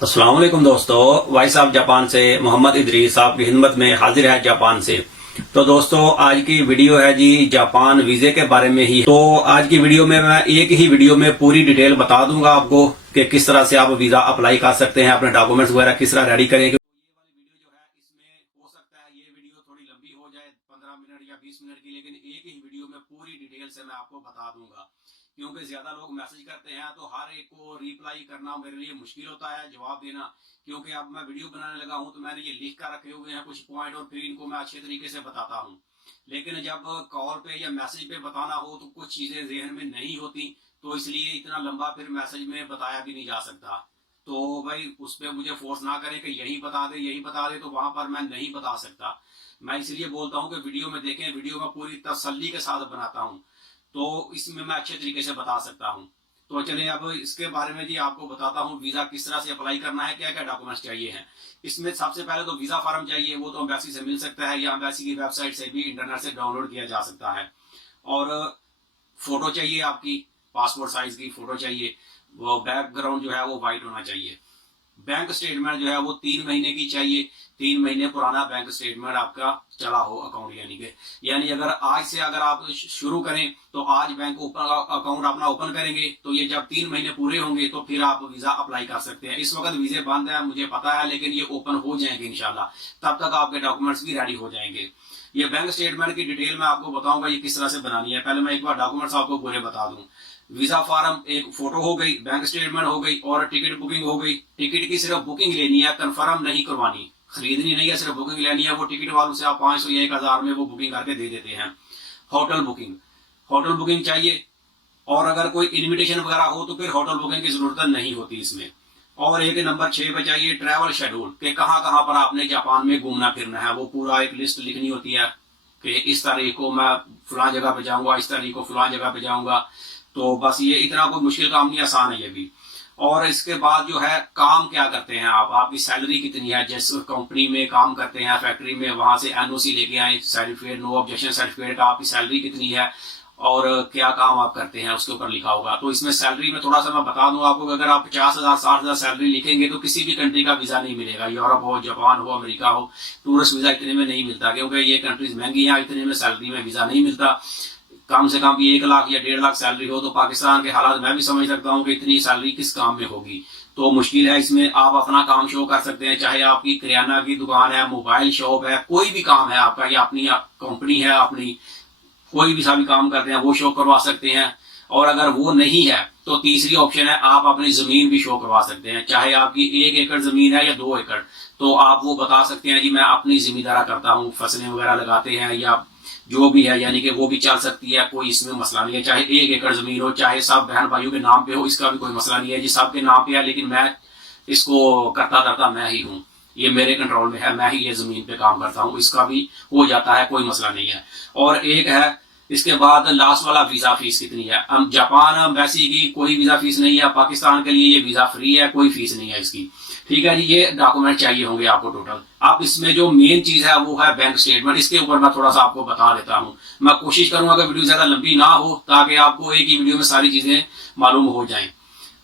अस्सलाम वालेकुम दोस्तों, भाई साहब जापान से मोहम्मद इदरीस आपकी खिदमत में हाजिर है जापान से। तो दोस्तों आज की वीडियो है जी जापान वीजे के बारे में ही। तो आज की वीडियो में मैं एक ही वीडियो में पूरी डिटेल बता दूंगा आपको कि किस तरह से आप वीजा अप्लाई कर सकते हैं, अपने डॉक्यूमेंट्स वगैरह किस तरह रेडी करें। ये वाली वीडियो जो है इसमें हो सकता है ये वीडियो थोड़ी लंबी हो जाए, 15 मिनट या 20 मिनट की, लेकिन एक ही वीडियो में पूरी डिटेल से मैं आपको बता दूंगा। क्योंकि ज्यादा लोग मैसेज करते हैं तो हर एक को रिप्लाई करना मेरे लिए मुश्किल होता है, जवाब देना। क्योंकि अब मैं वीडियो बनाने लगा हूं तो मैंने ये लिख कर रखे हुए हैं कुछ पॉइंट, और फिर इनको मैं अच्छे तरीके से बताता हूं। लेकिन जब कॉल पे या मैसेज पे बताना हो तो कुछ चीजें जहन में नहीं होती, तो इसलिए इतना लंबा फिर मैसेज में बताया भी नहीं जा सकता। तो भाई उस पर मुझे फोर्स ना करें कि यही बता दे यही बता दे, तो वहां पर मैं नहीं बता सकता। मैं इसलिए बोलता हूँ कि वीडियो में देखें, वीडियो में पूरी तसल्ली के साथ बनाता हूँ, तो इसमें मैं अच्छे तरीके से बता सकता हूं। तो चलिए अब इसके बारे में जी आपको बताता हूं वीजा किस तरह से अप्लाई करना है, क्या क्या डॉक्यूमेंट्स चाहिए हैं। इसमें सबसे पहले तो वीजा फॉर्म चाहिए, वो तो एम्बेसी से मिल सकता है या एम्बेसी की वेबसाइट से भी इंटरनेट से डाउनलोड किया जा सकता है। और फोटो चाहिए, आपकी पासपोर्ट साइज की फोटो चाहिए। वो बैकग्राउंड जो है वो व्हाइट होना चाहिए। बैंक स्टेटमेंट जो है वो 3 महीने की चाहिए। 3 महीने पुराना बैंक स्टेटमेंट आपका चला हो अकाउंट, यानी अगर आज से अगर आप शुरू करें तो आज बैंक अकाउंट अपना ओपन करेंगे, तो ये जब 3 महीने पूरे होंगे तो फिर आप वीजा अप्लाई कर सकते हैं। इस वक्त वीजे बंद है मुझे पता है, लेकिन ये ओपन हो जाएंगे इंशाल्लाह। तब तक आपके डॉक्यूमेंट्स भी रेडी हो जाएंगे। ये बैंक स्टेटमेंट की डिटेल मैं आपको बताऊंगा ये किस तरह से बनानी है। पहले मैं एक बार डॉक्यूमेंट्स आपको पूरे बता दूं। वीजा फॉर्म, एक फोटो हो गई, बैंक स्टेटमेंट हो गई, और टिकट बुकिंग हो गई। टिकट की सिर्फ बुकिंग लेनी है, कंफर्म नहीं करवानी, खरीदनी नहीं है, सिर्फ बुकिंग लेनी है। वो टिकट वालों से आप 500 या 1000 में वो बुकिंग करके दे देते हैं। होटल बुकिंग, होटल बुकिंग चाहिए। और अगर कोई इन्विटेशन वगैरह हो तो फिर होटल बुकिंग की जरूरत नहीं होती इसमें। और एक नंबर 6 पे चाहिए ट्रैवल शेड्यूल, कि कहाँ कहाँ पर आपने जापान में घूमना फिरना है। वो पूरा एक लिस्ट लिखनी होती है कि इस तारीख को मैं फलां जगह पे जाऊंगा, इस तारीख को फलां जगह पे जाऊंगा। तो बस ये इतना कोई मुश्किल काम नहीं, आसान है ये भी। और इसके बाद जो है काम क्या करते हैं आप, आपकी सैलरी कितनी है, जिस कंपनी में काम करते हैं फैक्ट्री में, वहां से एनओसी लेके आए, सर्टिफिकेट, नो ऑब्जेक्शन सर्टिफिकेट, आपकी सैलरी कितनी है और क्या काम आप करते हैं उसके ऊपर लिखा होगा। तो इसमें सैलरी में थोड़ा सा मैं बता दूं आपको, अगर आप 50,000 60,000 सैलरी लिखेंगे तो किसी भी कंट्री का वीजा नहीं मिलेगा। यूरोप हो, जापान हो, अमेरिका हो, टूरिस्ट वीजा इतने में नहीं मिलता, क्योंकि ये कंट्रीज महंगी हैं, इतने में सैलरी में वीजा नहीं मिलता। कम से कम 1 लाख या 1.5 लाख सैलरी हो, तो पाकिस्तान के हालात मैं भी समझ सकता हूँ कि इतनी सैलरी किस काम में होगी, तो मुश्किल है। इसमें आप अपना काम शो कर सकते हैं, चाहे आपकी किराना की दुकान है, मोबाइल शॉप है, कोई भी काम है आपका, या अपनी कंपनी है अपनी, कोई भी सभी काम करते हैं वो शो करवा सकते हैं। और अगर वो नहीं है तो तीसरी ऑप्शन है, आप अपनी जमीन भी शो करवा सकते हैं, चाहे आपकी 1 एकड़ जमीन है या 2 एकड़, तो आप वो बता सकते हैं जी मैं अपनी जिम्मेदारा करता हूँ, फसलें वगैरह लगाते हैं या जो भी है, यानी कि वो भी चल सकती है, कोई इसमें मसला नहीं है। चाहे 1 एकड़ जमीन हो, चाहे सब बहन भाइयों के नाम पे हो, इसका भी कोई मसला नहीं है जी, सबके नाम पे है, लेकिन मैं इसको करता धरता मैं ही हूँ, ये मेरे कंट्रोल में है, मैं ही ये जमीन पे काम करता हूँ, इसका भी हो जाता है, कोई मसला नहीं है। और एक है इसके बाद लास्ट वाला, वीजा फीस कितनी है। हम जापान एम्बेसी की कोई वीजा फीस नहीं है, पाकिस्तान के लिए ये वीजा फ्री है, कोई फीस नहीं है इसकी। ठीक है जी, ये डॉक्यूमेंट चाहिए होंगे आपको टोटल। अब इसमें जो मेन चीज है वो है बैंक स्टेटमेंट। इसके ऊपर मैं थोड़ा सा आपको बता देता हूँ। मैं कोशिश करूंगा कि वीडियो ज्यादा लंबी ना हो, ताकि आपको एक ही वीडियो में सारी चीजें मालूम हो जाएं।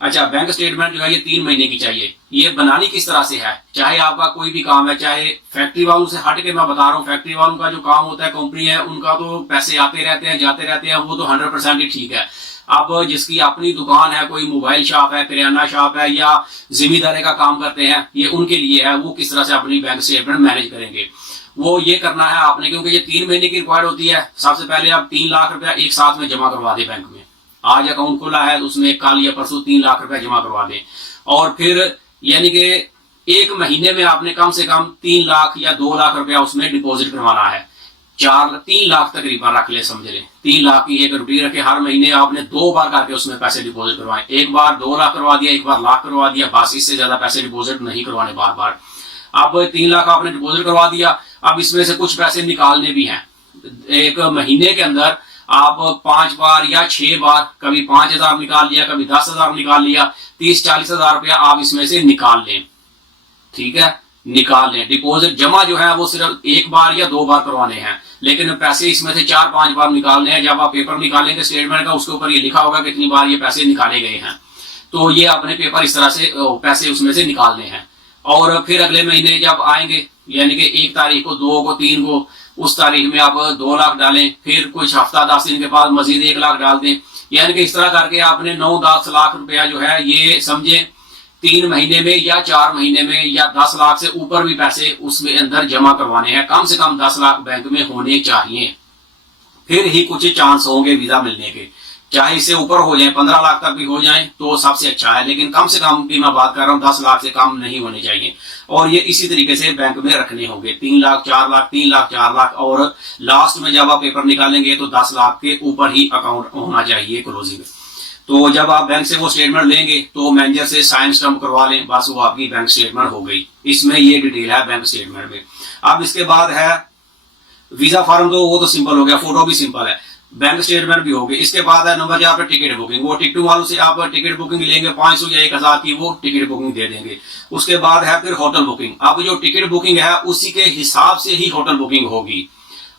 अच्छा, बैंक स्टेटमेंट जो है ये 3 महीने की चाहिए। ये बनानी किस तरह से है, चाहे आपका कोई भी काम है, चाहे फैक्ट्री वालों से हट के मैं बता रहा हूँ, फैक्ट्री वालों का जो काम होता है, कंपनी है, उनका तो पैसे आते रहते हैं जाते रहते हैं, वो तो 100% ही ठीक है। अब जिसकी अपनी दुकान है, कोई मोबाइल शॉप है, किराना शॉप है, या जिम्मेदारी का काम करते हैं, ये उनके लिए है, वो किस तरह से अपनी बैंक स्टेटमेंट मैनेज करेंगे। वो ये करना है आपने, क्योंकि ये 3 महीने की रिक्वायर्ड होती है। सबसे पहले आप 3 लाख रुपया एक साथ में जमा करवा दें बैंक में। आज अकाउंट खोला है तो उसमें कल या परसों 3 लाख रुपया जमा करवा दें, और फिर यानी कि 1 महीने में आपने कम से कम 3 लाख या 2 लाख रुपया उसमें डिपॉजिट करवाना है। 3 लाख तकरीबन रख ले, समझ ले, 3 लाख की एक रुपये रखे, हर महीने आपने 2 बार करके उसमें पैसे डिपॉजिट करवाए। एक बार 2 लाख करवा दिया, एक बार लाख करवा दिया, बस, इससे ज्यादा पैसे डिपॉजिट नहीं करवाने बार बार। अब 3 लाख आपने डिपॉजिट करवा दिया, अब इसमें से कुछ पैसे निकालने भी हैं। 1 महीने के अंदर आप 5 बार या 6 बार, कभी 5,000 निकाल लिया, कभी 10,000 निकाल लिया, 30-40 हजार रुपया आप इसमें से निकाल लें। ठीक है, निकाल लें। डिपॉजिट जमा जो है वो सिर्फ 1 बार या 2 बार करवाने हैं, लेकिन पैसे इसमें से 4-5 बार निकालने हैं। जब आप पेपर निकालेंगे स्टेटमेंट का, उसके ऊपर ये लिखा होगा कितनी बार ये पैसे निकाले गए हैं। तो ये अपने पेपर इस तरह से पैसे उसमें से निकालने हैं। और फिर अगले महीने जब आएंगे, यानी कि 1 तारीख को, 2 को, 3 को, उस तारीख में आप 2 लाख डालें, फिर कुछ हफ्ता 10 दिन के बाद मजीद 1 लाख डाल दें। यानी कि इस तरह करके आपने 9-10 लाख रुपया जो है, ये समझे 3 महीने में या 4 महीने में या 10 लाख से ऊपर भी पैसे उसमें अंदर जमा करवाने हैं। कम से कम 10 लाख बैंक में होने चाहिए, फिर ही कुछ चांस होंगे वीजा मिलने के। चाहे इससे ऊपर हो जाए, 15 लाख तक भी हो जाए तो सबसे अच्छा है, लेकिन कम से कम की मैं बात कर रहा हूँ 10 लाख से कम नहीं होने चाहिए। और ये इसी तरीके से बैंक में रखने होंगे, 3 लाख, 4 लाख, 3 लाख, 4 लाख, और लास्ट में जब आप पेपर निकालेंगे तो 10 लाख के ऊपर ही अकाउंट होना चाहिए क्लोजिंग। तो जब आप बैंक से वो स्टेटमेंट लेंगे तो मैनेजर से साइन स्टम्प करवा लें, बस वो आपकी बैंक स्टेटमेंट हो गई। इसमें ये डिटेल है बैंक स्टेटमेंट में। अब इसके बाद है वीजा फॉर्म, तो वो तो सिंपल हो गया, फोटो भी सिंपल है, बैंक स्टेटमेंट भी हो गई। इसके बाद है नंबर 4 पे टिकट बुकिंग। वो टिकट वालों से आप टिकट बुकिंग लेंगे 500 या 1000 की, वो टिकट बुकिंग दे देंगे। उसके बाद है फिर होटल बुकिंग। अब जो टिकट बुकिंग है उसी के हिसाब से ही होटल बुकिंग होगी।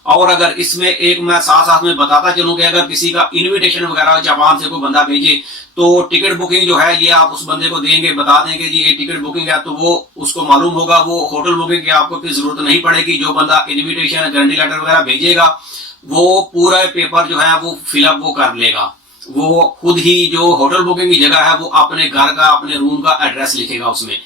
और अगर इसमें एक मैं साथ साथ में बताता चलूं कि अगर किसी का इनविटेशन वगैरह जापान से कोई बंदा भेजे तो टिकट बुकिंग जो है ये आप उस बंदे को देंगे, बता देंगे जी ये टिकट बुकिंग है, तो वो उसको मालूम होगा। वो होटल बुकिंग की आपको फिर जरूरत नहीं पड़ेगी। जो बंदा इनविटेशन, गारंटी लेटर वगैरह भेजेगा वो पूरा पेपर जो है वो फिलअप वो कर लेगा। वो खुद ही जो होटल बुकिंग की जगह है वो अपने घर का, अपने रूम का एड्रेस लिखेगा उसमें।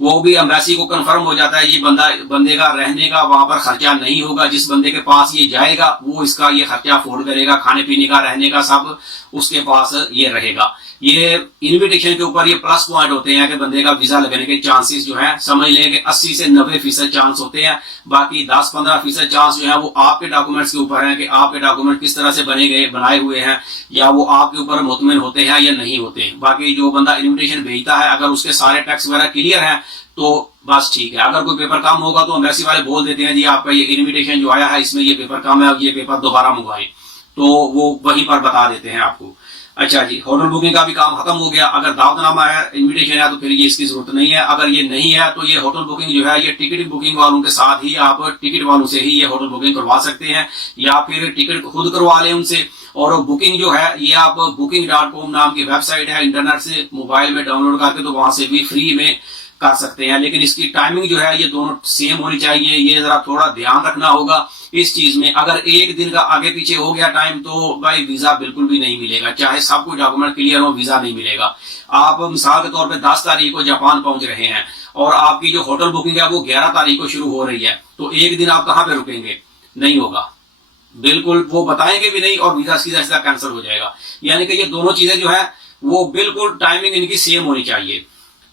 वो भी एम्बेसी को कंफर्म हो जाता है ये बंदे का रहने का वहां पर खर्चा नहीं होगा। जिस बंदे के पास ये जाएगा वो इसका ये खर्चा अफोर्ड करेगा, खाने पीने का, रहने का सब उसके पास ये रहेगा। ये इनविटेशन के ऊपर ये प्लस पॉइंट होते हैं कि बंदे का वीजा लगने के चांसेस जो है समझ लें कि 80 से 90% चांस होते हैं। बाकी 10-15% चांस जो है वो आपके डॉक्यूमेंट्स के ऊपर है कि आपके डॉक्यूमेंट किस तरह से बनाए हुए हैं, या वो आपके ऊपर मुतमिन होते हैं या नहीं होते। बाकी जो बंदा इन्विटेशन भेजता है अगर उसके सारे टैक्स वगैरह क्लियर है तो बस ठीक है। अगर कोई पेपर कम होगा तो एम्बेसी वाले बोल देते हैं जी आपका ये इन्विटेशन जो आया है इसमें ये पेपर कम है, ये पेपर दोबारा मंगवाएं, तो वो वहीं पर बता देते हैं आपको। अच्छा जी, होटल बुकिंग का भी काम खत्म हो गया। अगर दावतनामा है, इन्विटेशन है, तो फिर ये इसकी जरूरत नहीं है। अगर ये नहीं है तो ये होटल बुकिंग जो है ये टिकट बुकिंग वालों के साथ ही आप टिकट वालों से ही ये होटल बुकिंग करवा सकते हैं, या फिर टिकट खुद करवा लें उनसे। और बुकिंग जो है ये आप booking.com नाम की वेबसाइट है, इंटरनेट से मोबाइल में डाउनलोड करके तो वहां से भी फ्री में कर सकते हैं। लेकिन इसकी टाइमिंग जो है ये दोनों सेम होनी चाहिए, ये जरा थोड़ा ध्यान रखना होगा इस चीज में। अगर एक दिन का आगे पीछे हो गया टाइम तो भाई वीजा बिल्कुल भी नहीं मिलेगा, चाहे सब कुछ डॉक्यूमेंट क्लियर हो, वीजा नहीं मिलेगा। आप मिसाल के तौर पे 10 तारीख को जापान पहुंच रहे हैं और आपकी जो होटल बुकिंग है वो 11 तारीख को शुरू हो रही है, तो एक दिन आप कहां पे रुकेंगे? नहीं होगा, बिल्कुल वो बताएंगे भी नहीं, और वीजा सीधा सीधा कैंसिल हो जाएगा। यानी कि ये दोनों चीजें जो है वो बिल्कुल टाइमिंग इनकी सेम होनी चाहिए,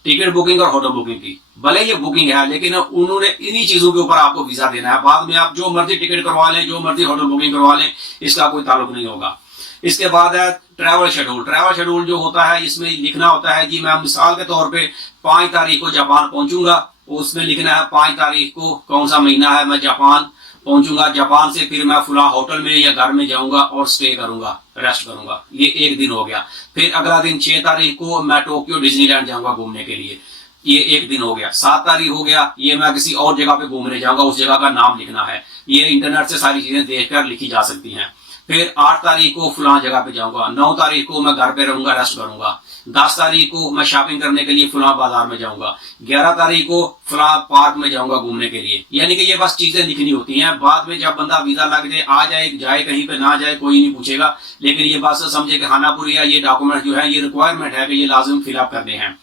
टिकट बुकिंग और होटल बुकिंग की। भले ये बुकिंग है लेकिन उन्होंने इन्हीं चीजों के ऊपर आपको वीजा देना है। बाद में आप जो मर्जी टिकट करवा लें, जो मर्जी होटल बुकिंग करवा लें, इसका कोई ताल्लुक नहीं होगा। इसके बाद है ट्रैवल शेड्यूल। ट्रैवल शेड्यूल जो होता है इसमें लिखना होता है जी मैं मिसाल के तौर पे 5 तारीख को जापान पहुंचूंगा, उसमें लिखना है 5 तारीख को कौन सा महीना है मैं जापान पहुंचूंगा, जापान से फिर मैं फुला होटल में या घर में जाऊंगा और स्टे करूंगा, रेस्ट करूंगा। ये एक दिन हो गया। फिर अगला दिन 6 तारीख को मैं टोक्यो डिज्नीलैंड जाऊंगा घूमने के लिए, ये एक दिन हो गया। 7 तारीख हो गया, ये मैं किसी और जगह पे घूमने जाऊंगा, उस जगह का नाम लिखना है। ये इंटरनेट से सारी चीजें देखकर लिखी जा सकती हैं। फिर 8 तारीख को फुला जगह पे जाऊंगा, 9 तारीख को मैं घर पे रहूंगा, रेस्ट करूंगा, 10 तारीख को मैं शॉपिंग करने के लिए फुला बाजार में जाऊंगा, 11 तारीख को फुला पार्क में जाऊंगा घूमने के लिए। यानी कि ये बस चीजें लिखनी होती हैं। बाद में जब बंदा वीजा लग जाए, आ जाए कहीं पे ना जाए कोई नहीं पूछेगा, लेकिन ये बस समझे कि खानापुर या ये डॉक्यूमेंट जो है ये रिक्वायरमेंट है कि ये लाजिम फिलअप करने हैं।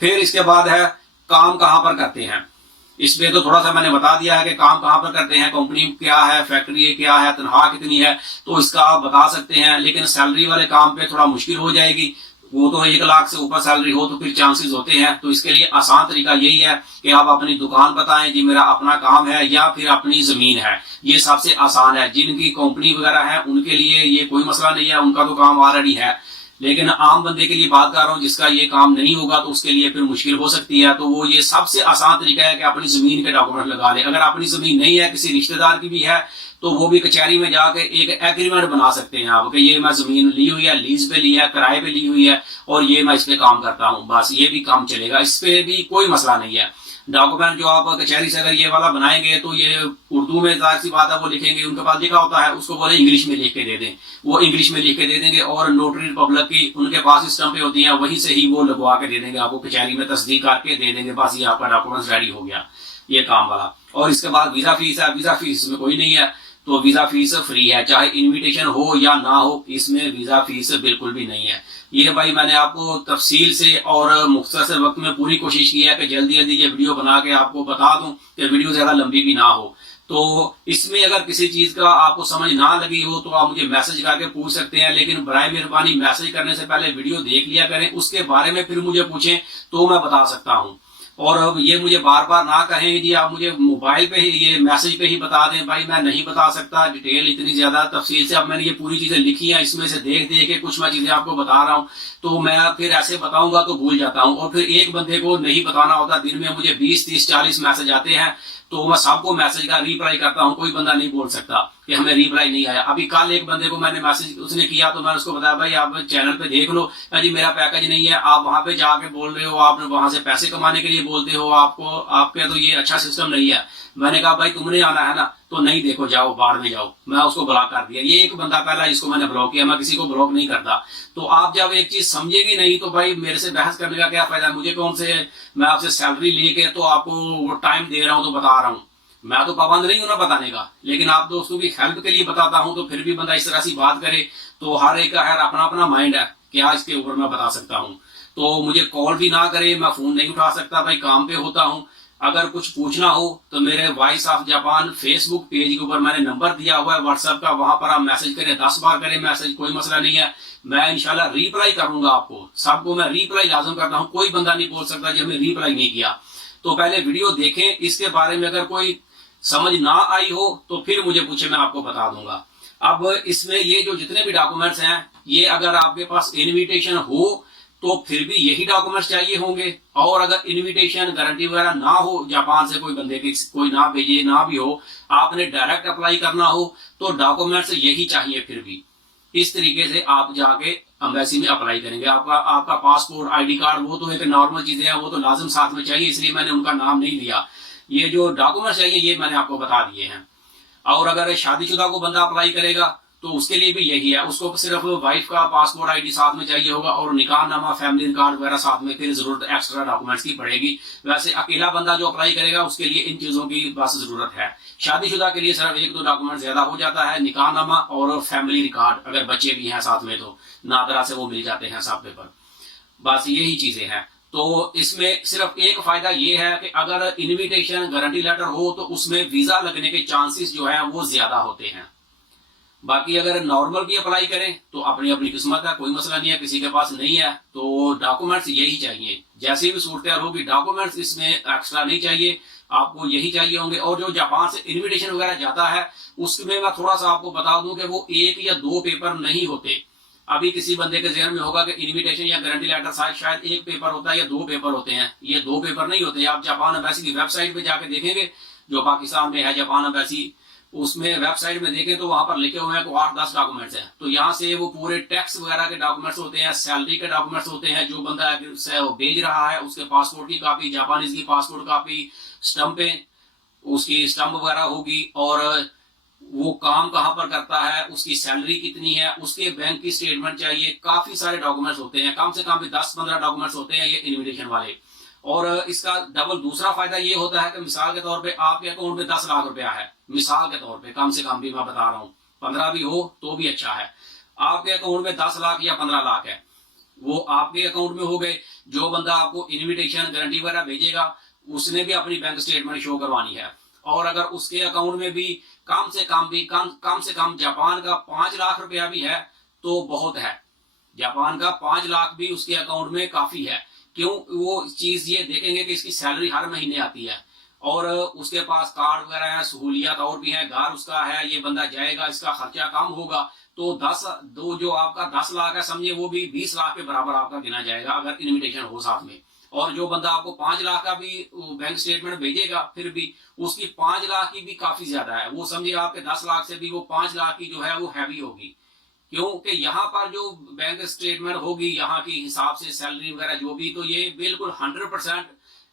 फिर इसके बाद है काम कहाँ पर करते हैं। इसमें तो थोड़ा सा मैंने बता दिया है कि काम कहाँ पर करते हैं, कंपनी क्या है, फैक्ट्री क्या है, तनख्वाह कितनी है, तो इसका आप बता सकते हैं। लेकिन सैलरी वाले काम पे थोड़ा मुश्किल हो जाएगी, वो तो 1 लाख से ऊपर सैलरी हो तो फिर चांसेस होते हैं। तो इसके लिए आसान तरीका यही है कि आप अपनी दुकान बताएं जी मेरा अपना काम है, या फिर अपनी जमीन है। ये सबसे आसान है। जिनकी कंपनी वगैरह है उनके लिए ये कोई मसला नहीं है, उनका तो काम ऑलरेडी है। लेकिन आम बंदे के लिए बात कर रहा हूं जिसका ये काम नहीं होगा तो उसके लिए फिर मुश्किल हो सकती है। तो वो ये सबसे आसान तरीका है कि अपनी जमीन के डॉक्यूमेंट लगा ले। अगर अपनी जमीन नहीं है, किसी रिश्तेदार की भी है, तो वो भी कचहरी में जाके एक एग्रीमेंट बना सकते हैं आप कि ये मैं जमीन ली हुई है, लीज पे ली है, किराए पे ली हुई है और ये मैं इस पे काम करता हूँ, बस ये भी काम चलेगा, इस पे भी कोई मसला नहीं है। डॉक्यूमेंट जो आप कचहरी से अगर ये वाला बनाएंगे तो ये उर्दू में जाहिर सी बात है वो लिखेंगे, उनके पास लिखा होता है, उसको बोले इंग्लिश में लिख के दे दें, वो इंग्लिश में लिख के दे देंगे और नोटरी रिपब्लिक की उनके पास स्टम्पें होती हैं, वहीं से ही वो लगवा के दे देंगे आपको, कचहरी में तस्दीक करके दे देंगे, बस ये आपका डॉक्यूमेंट रेडी हो गया, ये काम वाला। और इसके बाद वीजा फीस है, वीजा फीस में कोई नहीं है, तो वीजा फीस फ्री है, चाहे इनविटेशन हो या ना हो, इसमें वीजा फीस बिल्कुल भी नहीं है। ये भाई मैंने आपको तफसील से और मुख्तसर वक्त में पूरी कोशिश की है कि जल्दी जल्दी ये वीडियो बना के आपको बता दूं कि वीडियो ज्यादा लंबी भी ना हो। तो इसमें अगर किसी चीज का आपको समझ ना लगी हो तो आप मुझे मैसेज करके पूछ सकते हैं, लेकिन बराए मेहरबानी मैसेज करने से पहले वीडियो देख लिया करें, उसके बारे में फिर मुझे पूछें तो मैं बता सकता हूँ। और ये मुझे बार बार ना कहें जी आप मुझे मोबाइल पे ही ये मैसेज पे ही बता दें, भाई मैं नहीं बता सकता डिटेल इतनी ज्यादा तफसील से। अब मैंने ये पूरी चीजें लिखी हैं, इसमें से देख देख के कुछ मैं चीजें आपको बता रहा हूँ, तो मैं फिर ऐसे बताऊंगा तो भूल जाता हूँ, और फिर एक बंदे को नहीं बताना होता, दिन में मुझे 20, 30, 40 मैसेज आते हैं, तो मैं सबको मैसेज का रिप्लाई करता हूँ, कोई बंदा नहीं बोल सकता कि हमें रिप्लाई नहीं आया। अभी कल एक बंदे को मैंने मैसेज उसने किया तो मैंने उसको बताया भाई आप चैनल पे देख लो, जी मेरा पैकेज नहीं है, आप वहां पे जाके बोल रहे हो, आप वहां से पैसे कमाने के लिए बोलते हो, आपको आपके तो ये अच्छा सिस्टम नहीं है। मैंने कहा भाई तुमने आना है ना तो नहीं, देखो जाओ बाहर में जाओ, मैं उसको ब्लॉक कर दिया। ये एक बंदा पहला जिसको मैंने ब्लॉक किया, मैं किसी को ब्लॉक नहीं करता। तो आप जब एक चीज समझेगी नहीं तो भाई मेरे से बहस करने का क्या फायदा, मुझे कौन से, मैं आपसे सैलरी लेके तो आपको टाइम दे रहा हूँ तो बता रहा हूँ, मैं तो पाबंद नहीं हूं ना बताने का, लेकिन आप दोस्तों की हेल्प के लिए बताता हूं, तो फिर भी बंदा इस तरह से बात करे तो हर एक का है अपना अपना माइंड है, क्या इसके ऊपर मैं बता सकता हूं। तो मुझे कॉल भी ना करे, मैं फोन नहीं उठा सकता भाई, काम पे होता हूं। अगर कुछ पूछना हो तो मेरे voice of Japan Facebook page के ऊपर मैंने नंबर दिया हुआ है व्हाट्सएप का, वहां पर आप मैसेज करें, 10 बार करें मैसेज, कोई मसला नहीं है, मैं इंशाल्लाह रिप्लाई करूंगा आपको, सबको मैं रिप्लाई लाजम करता हूं, कोई बंदा नहीं बोल सकता जी हमें रिप्लाई नहीं किया। तो पहले वीडियो देखें, इसके बारे में अगर कोई समझ ना आई हो तो फिर मुझे पूछे, मैं आपको बता दूंगा। अब इसमें ये जो जितने भी डॉक्यूमेंट्स हैं, ये अगर आपके पास इनविटेशन हो तो फिर भी यही डॉक्यूमेंट्स चाहिए होंगे, और अगर इनविटेशन गारंटी वगैरह ना हो, जापान से कोई बंदे की कोई ना भेजे ना भी हो, आपने डायरेक्ट अप्लाई करना हो तो डॉक्यूमेंट्स यही चाहिए। फिर भी इस तरीके से आप जाके एम्बेसी में अप्लाई करेंगे। आपका पासपोर्ट, आईडी कार्ड, वो तो एक नॉर्मल चीजें हैं, वो तो लाजिम साथ में चाहिए, इसलिए मैंने उनका नाम नहीं लिया। ये जो डॉक्यूमेंट्स चाहिए ये मैंने आपको बता दिए हैं। और अगर शादीशुदा को बंदा अप्लाई करेगा तो उसके लिए भी यही है, उसको सिर्फ वाइफ का पासपोर्ट, आईडी साथ में चाहिए होगा, और निकाहनामा, फैमिली रिकॉर्ड वगैरह साथ में, फिर जरूरत एक्स्ट्रा डॉक्यूमेंट्स की पड़ेगी। वैसे अकेला बंदा जो अप्लाई करेगा उसके लिए इन चीजों की बस जरूरत है। शादीशुदा के लिए सिर्फ 1-2 डॉक्यूमेंट ज्यादा हो जाता है, निकाहनामा और फैमिली रिकॉर्ड, अगर बच्चे भी हैं साथ में तो नादरा से वो मिल जाते हैं सब पेपर, बस यही चीजें हैं। तो इसमें सिर्फ एक फायदा ये है कि अगर इनविटेशन गारंटी लेटर हो तो उसमें वीजा लगने के चांसेस जो है वो ज्यादा होते हैं। बाकी अगर नॉर्मल भी अप्लाई करें तो अपनी अपनी किस्मत है, कोई मसला नहीं है, किसी के पास नहीं है तो डॉक्यूमेंट्स यही चाहिए। जैसे भी सूरत होगी डॉक्यूमेंट्स इसमें एक्स्ट्रा नहीं चाहिए, आपको यही चाहिए होंगे। और जो जापान से इनविटेशन वगैरह जाता है उसमें मैं थोड़ा सा आपको बता दूं कि वो 1 या 2 पेपर नहीं होते। अभी किसी बंदे के जहन में होगा कि इनविटेशन या गारंटी लेटर शायद 1 पेपर होता है या 2 पेपर होते हैं, ये 2 पेपर नहीं होते। आप जापान एम्बेसी की वेबसाइट पे जाके देखेंगे, जो पाकिस्तान में है जापान एम्बेसी, उसमें वेबसाइट में देखें तो वहां पर लिखे हुए हैं 8-10 डॉक्यूमेंट्स हैं। तो यहाँ से वो पूरे टैक्स वगैरह के डॉक्यूमेंट्स होते हैं, सैलरी के डॉक्यूमेंट्स होते हैं, जो बंदा भेज रहा है उसके पासपोर्ट की कॉपी, जापानीज की पासपोर्ट कॉपी, स्टम्पें, उसकी स्टम्प वगैरह होगी, और वो काम कहां पर करता है, उसकी सैलरी कितनी है, उसके बैंक की स्टेटमेंट चाहिए, काफी सारे डॉक्यूमेंट्स होते हैं, कम से कम भी 10-15 डॉक्यूमेंट्स होते हैं ये इनविटेशन वाले। और इसका डबल दूसरा फायदा ये होता है कि मिसाल के तौर पे आपके अकाउंट में 10 लाख रुपया है, मिसाल के तौर पे, कम से कम भी मैं बता रहा हूँ, 15 भी हो तो भी अच्छा है। आपके अकाउंट में 10 लाख या 15 लाख है, वो आपके अकाउंट में हो गए। जो बंदा आपको इनविटेशन गारंटी वगैरह भेजेगा उसने भी अपनी बैंक स्टेटमेंट शो करवानी है, और अगर उसके अकाउंट में भी कम से कम जापान का 5 लाख रुपया भी है तो बहुत है। जापान का 5 लाख भी उसके अकाउंट में काफी है। क्यों? वो चीज ये देखेंगे कि इसकी सैलरी हर महीने आती है, और उसके पास कार्ड वगैरह है, सहूलियत और भी है, घर उसका है, ये बंदा जाएगा, इसका खर्चा कम होगा, तो 10 जो आपका 10 लाख है समझिए वो भी 20 लाख के बराबर आपका गिना जाएगा अगर इनविटेशन हो साथ में। और जो बंदा आपको 5 लाख का भी बैंक स्टेटमेंट भेजेगा फिर भी उसकी 5 लाख की भी काफी ज्यादा है, वो समझिए आपके 10 लाख से भी वो 5 लाख की जो है वो हैवी होगी। क्योंकि यहाँ पर जो बैंक स्टेटमेंट होगी यहाँ की हिसाब से सैलरी वगैरह जो भी, तो ये बिल्कुल 100%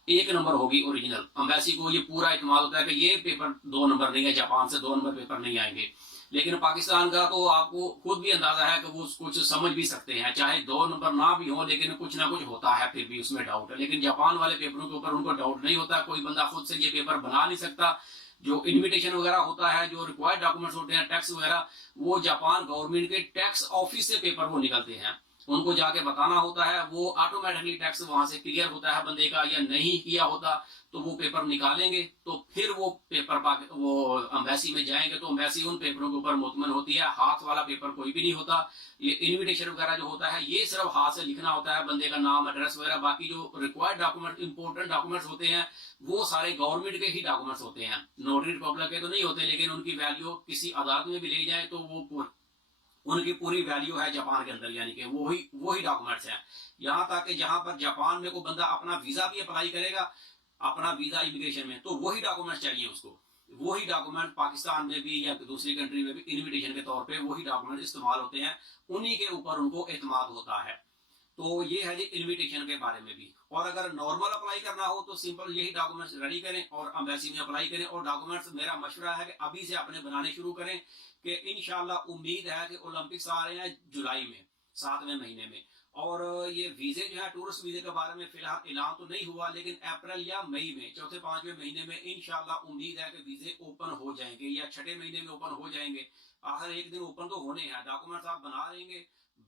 1 नंबर होगी ओरिजिनल। एम्बेसी को ये पूरा इत्मीनान होता है कि ये पेपर 2 नंबर नहीं है, जापान से 2 नंबर पेपर नहीं आएंगे। लेकिन पाकिस्तान का तो आपको खुद भी अंदाजा है कि वो कुछ समझ भी सकते हैं, चाहे 2 नंबर ना भी हो लेकिन कुछ ना कुछ होता है, फिर भी उसमें डाउट है। लेकिन जापान वाले पेपरों के ऊपर उनको डाउट नहीं होता, कोई बंदा खुद से ये पेपर बना नहीं सकता। जो इन्विटेशन वगैरह होता है, जो रिक्वायर्ड डॉक्यूमेंट्स होते हैं, टैक्स वगैरह, वो जापान गवर्नमेंट के टैक्स ऑफिस से पेपर वो निकलते हैं, उनको जाके बताना होता है, वो ऑटोमेटिकली टैक्स वहां से क्लियर होता है बंदे का, या नहीं किया होता तो वो पेपर निकालेंगे, तो फिर वो पेपर वो एम्बेसी में जाएंगे, तो एम्बेसी उन पेपरों के ऊपर मुतमन होती है। हाथ वाला पेपर कोई भी नहीं होता। ये इन्विटेशन वगैरह जो होता है ये सिर्फ हाथ से लिखना होता है, बंदे का नाम, एड्रेस वगैरह। बाकी जो रिक्वायर्ड डॉक्यूमेंट, इंपोर्टेंट डॉक्यूमेंट्स होते हैं, वो सारे गवर्नमेंट के ही डॉक्यूमेंट्स होते हैं, नोटरी पब्लिक के तो नहीं होते। लेकिन उनकी वैल्यू किसी अदालत में भी ले जाए तो वो उनकी पूरी वैल्यू है जापान के अंदर, यानी कि वही डॉक्यूमेंट्स हैं। यहाँ तक कि जहां पर जापान में कोई बंदा अपना वीजा भी अप्लाई करेगा, अपना वीजा इमिग्रेशन में, तो वही डॉक्यूमेंट्स चाहिए उसको। वही डॉक्यूमेंट पाकिस्तान में भी या दूसरी कंट्री में भी इन्विटेशन के तौर पे वही डॉक्यूमेंट इस्तेमाल होते हैं, उन्हीं के ऊपर उनको एतमाद होता है। तो ये है जी इन्विटेशन के बारे में भी। और अगर नॉर्मल अप्लाई करना हो तो सिंपल यही डॉक्यूमेंट्स रेडी करें और एम्बेसी में अप्लाई करें। और डॉक्यूमेंट्स मेरा मशवरा है कि अभी से अपने बनाने शुरू करें, कि इंशाल्लाह उम्मीद है कि ओलंपिक्स आ रहे हैं जुलाई में, 7वें महीने में। और ये वीजे जो है, टूरिस्ट वीजे के बारे में फिलहाल ऐलान तो नहीं हुआ, लेकिन अप्रैल या मई में, चौथे 5वें महीने में इंशाल्लाह उम्मीद है कि वीजे ओपन हो जाएंगे, या 6ठे महीने में ओपन हो जाएंगे। आखिर एक दिन ओपन तो होने हैं। डॉक्यूमेंट्स आप बना लेंगे,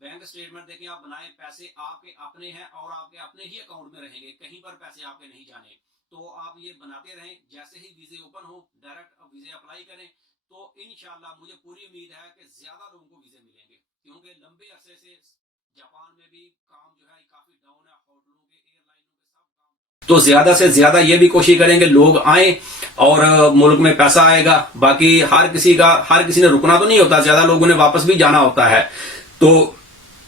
बैंक स्टेटमेंट देखिए आप बनाए, पैसे आपके अपने हैं और आपके अपने ही अकाउंट में रहेंगे, कहीं पर पैसे आपके नहीं जाने। तो आप ये बनाते रहें, जैसे ही वीजे ओपन हो डायरेक्ट वीजे अप्लाई करें, तो इंशाल्लाह मुझे पूरी उम्मीद है कि ज्यादा लोगों को वीजे मिलेंगे। क्योंकि लंबे अरसे से जापान में भी काम जो है काफी डाउन है, होटलों के, एयरलाइनों के सब काम। तो ज्यादा से ज्यादा ये भी कोशिश करेंगे लोग आए और मुल्क में पैसा आएगा। बाकी हर किसी ने रुकना तो नहीं होता, ज्यादा लोगों ने वापस भी जाना होता है। तो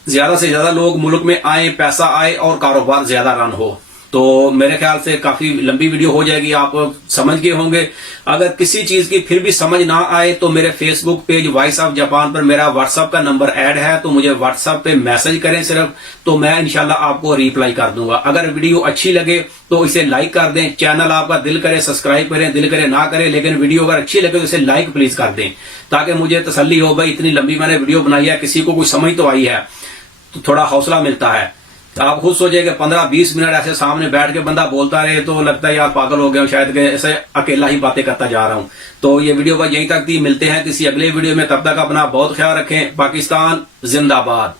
ज्यादा से ज्यादा लोग मुल्क में आए, पैसा आए और कारोबार ज्यादा रन हो। तो मेरे ख्याल से काफी लंबी वीडियो हो जाएगी, आप समझ गए होंगे। अगर किसी चीज की फिर भी समझ ना आए तो मेरे Facebook page voice of Japan पर मेरा व्हाट्सएप का नंबर ऐड है, तो मुझे व्हाट्सएप पे मैसेज करें सिर्फ, तो मैं इंशाल्लाह आपको रिप्लाई कर दूंगा। अगर वीडियो अच्छी लगे तो इसे लाइक कर दें। चैनल आपका दिल करे सब्सक्राइब करें, दिल करे ना करें, लेकिन वीडियो अगर अच्छी लगे तो इसे लाइक प्लीज कर दें, ताकि मुझे तसल्ली हो, भाई इतनी लंबी मैंने वीडियो बनाई है, किसी को कुछ समझ तो आई है, तो थोड़ा हौसला मिलता है। तो आप खुद सोचिए 15-20 मिनट ऐसे सामने बैठ के बंदा बोलता रहे तो लगता है यार पागल हो गया, शायद ऐसे अकेला ही बातें करता जा रहा हूं। तो ये वीडियो बस यहीं तक थी, मिलते हैं किसी अगले वीडियो में, तब तक अपना बहुत ख्याल रखें। पाकिस्तान जिंदाबाद।